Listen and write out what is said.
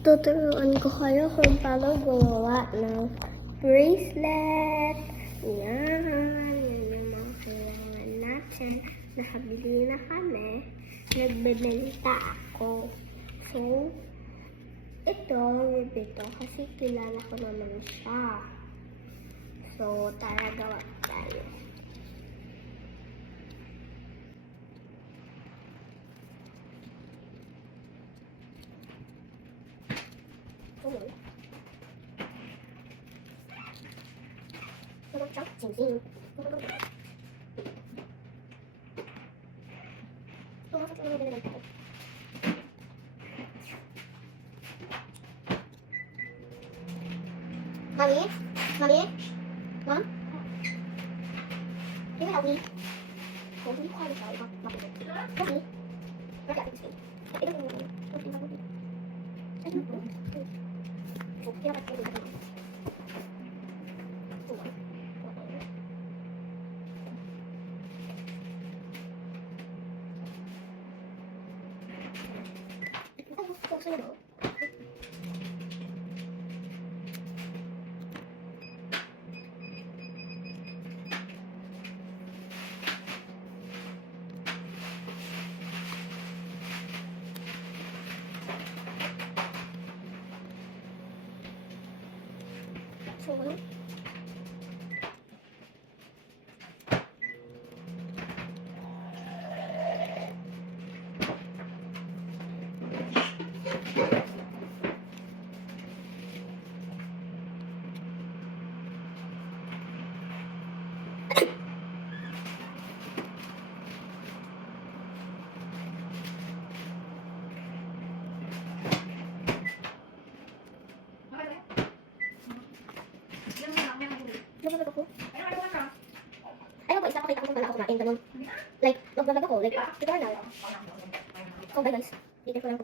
Tuturuan ko kayo kung paano gumawa ng bracelet. Yan. Yan yung mga kailangan natin. Nakabili na kami. Nagbebenta ako. So, ito, nabito kasi kilala ko naman siya. So, tara gawa tayo. Mommy? Mommy? Mom? Can you help me? Oh, hindi ko kaya siya. Help me? Where's that thing? I don't know. I don't know. Oh, kaya ka ito. So, lumabag ako. Ayaw ko, isa pakita ko kung pala ako kumain. Ganun. Like, nagbalag ako. Like, ito na. Oh, bye guys. Dito ko lang.